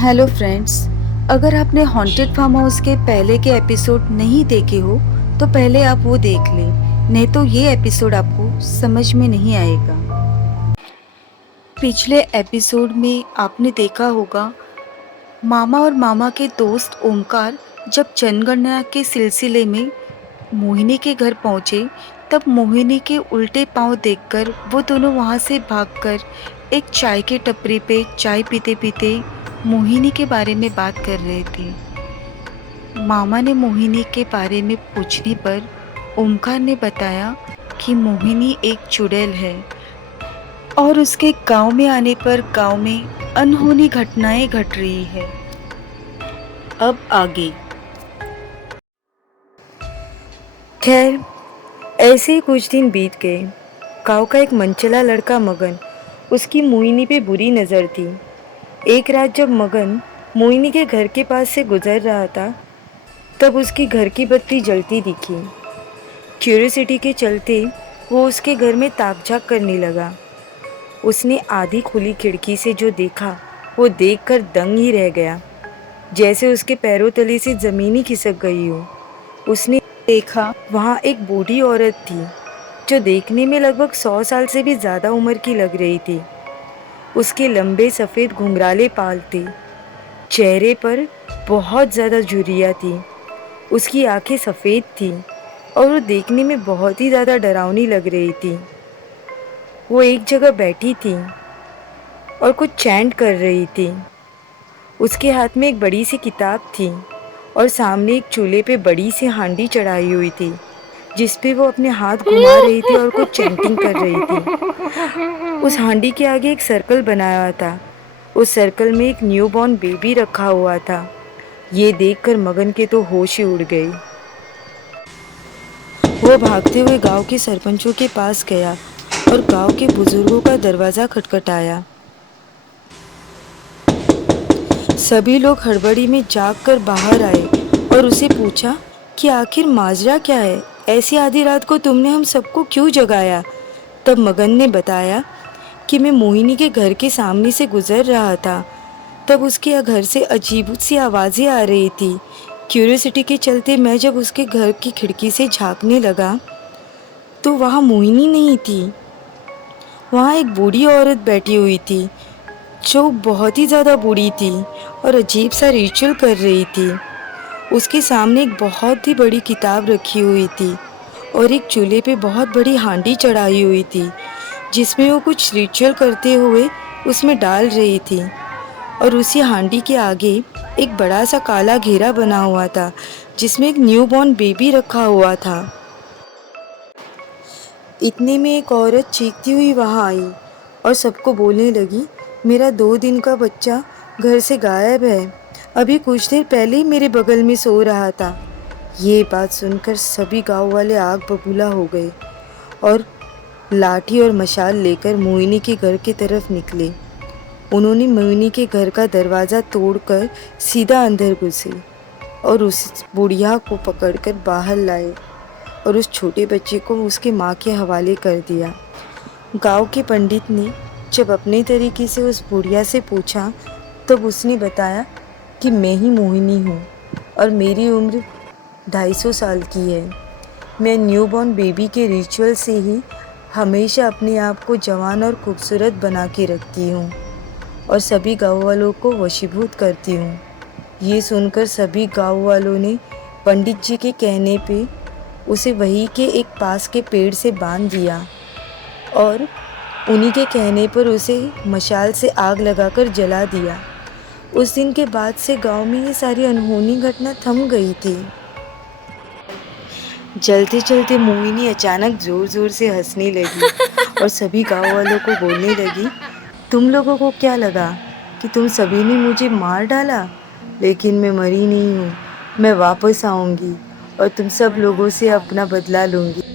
Hello friends. अगर आपने haunted farm house के पहले के एपिसोड नहीं देखे हो तो पहले आप वो देख लें, नहीं तो ये एपिसोड आपको समझ में नहीं आएगा। पिछले एपिसोड में आपने देखा होगा, मामा और मामा के दोस्त ओमकार जब जनगणना के सिलसिले में मोहिनी के घर पहुंचे, तब मोहिनी के उल्टे पांव देखकर वो दोनों वहां से भागकर एक चाय के टपरी पे चाय पीते पीते मोहिनी के बारे में बात कर रहे थे। मामा ने मोहिनी के बारे में पूछने पर ओमकार ने बताया कि मोहिनी एक चुड़ैल है और उसके गांव में आने पर गांव में अनहोनी घटनाएं घट रही है। अब आगे। खैर, ऐसे ही कुछ दिन बीत गए। गांव का एक मनचला लड़का मगन, उसकी मोहिनी पे बुरी नज़र थी। एक रात जब मगन मोहिनी के घर के पास से गुजर रहा था, तब उसकी घर की बत्ती जलती दिखी। क्यूरियोसिटी के चलते वो उसके घर में ताक झाँक करने लगा। उसने आधी खुली खिड़की से जो देखा, वो देखकर दंग ही रह गया, जैसे उसके पैरों तले से ज़मीन ही खिसक गई हो। उसने देखा वहाँ एक बूढ़ी औरत थी, जो देखने में लगभग 100 साल से भी ज़्यादा उम्र की लग रही थी। उसके लंबे सफ़ेद घुंघराले बाल थे, चेहरे पर बहुत ज़्यादा झुर्रियाँ थी, उसकी आंखें सफ़ेद थीं और वो देखने में बहुत ही ज़्यादा डरावनी लग रही थी। वो एक जगह बैठी थी और कुछ चैंट कर रही थी। उसके हाथ में एक बड़ी सी किताब थी और सामने एक चूल्हे पे बड़ी सी हांडी चढ़ाई हुई थी, जिस पे वो अपने हाथ घुमा रही थी और कुछ चैंटिंग कर रही थी। उस हांडी के आगे एक सर्कल बनाया हुआ था। उस सर्कल में एक न्यूबॉर्न बेबी रखा हुआ था। ये देखकर मगन के तो होश ही उड़ गए। वो भागते हुए गांव के सरपंचों के पास गया और गांव के बुजुर्गों का दरवाज़ा खटखटाया। सभी लोग हड़बड़ी में जागकर बाहर आए और उसे पूछा कि आखिर माजरा क्या है, ऐसी आधी रात को तुमने हम सबको क्यों जगाया। तब मगन ने बताया कि मैं मोहिनी के घर के सामने से गुजर रहा था, तब उसके घर से अजीब सी आवाज़ें आ रही थी। क्यूरियोसिटी के चलते मैं जब उसके घर की खिड़की से झांकने लगा, तो वहाँ मोहिनी नहीं थी। वहाँ एक बूढ़ी औरत बैठी हुई थी, जो बहुत ही ज़्यादा बूढ़ी थी और अजीब सा रिचुअल कर रही थी। उसके सामने एक बहुत ही बड़ी किताब रखी हुई थी और एक चूल्हे पे बहुत बड़ी हांडी चढ़ाई हुई थी, जिसमें वो कुछ रिचुअल करते हुए उसमें डाल रही थी। और उसी हांडी के आगे एक बड़ा सा काला घेरा बना हुआ था, जिसमें एक न्यूबॉर्न बेबी रखा हुआ था। इतने में एक औरत चीखती हुई वहाँ आई और सबको बोलने लगी, मेरा 2 दिन का बच्चा घर से गायब है, अभी कुछ देर पहले ही मेरे बगल में सो रहा था। ये बात सुनकर सभी गांव वाले आग बबूला हो गए और लाठी और मशाल लेकर मोहिनी के घर की तरफ निकले। उन्होंने मोहिनी के घर का दरवाज़ा तोड़कर सीधा अंदर घुसे और उस बुढ़िया को पकड़कर बाहर लाए और उस छोटे बच्चे को उसके माँ के हवाले कर दिया। गांव के पंडित ने जब अपने तरीके से उस बुढ़िया से पूछा, तब उसने बताया कि मैं ही मोहिनी हूँ और मेरी उम्र 250 साल की है। मैं न्यूबॉर्न बेबी के रिचुअल से ही हमेशा अपने आप को जवान और खूबसूरत बना के रखती हूँ और सभी गाँव वालों को वशीभूत करती हूँ। ये सुनकर सभी गाँव वालों ने पंडित जी के कहने पे उसे वहीं के एक पास के पेड़ से बांध दिया और उन्हीं के कहने पर उसे मशाल से आग लगाकर जला दिया। उस दिन के बाद से गांव में ये सारी अनहोनी घटना थम गई थी। चलते चलते मोहिनी अचानक जोर जोर से हंसने लगी और सभी गांव वालों को बोलने लगी, तुम लोगों को क्या लगा कि तुम सभी ने मुझे मार डाला, लेकिन मैं मरी नहीं हूँ। मैं वापस आऊँगी और तुम सब लोगों से अपना बदला लूँगी।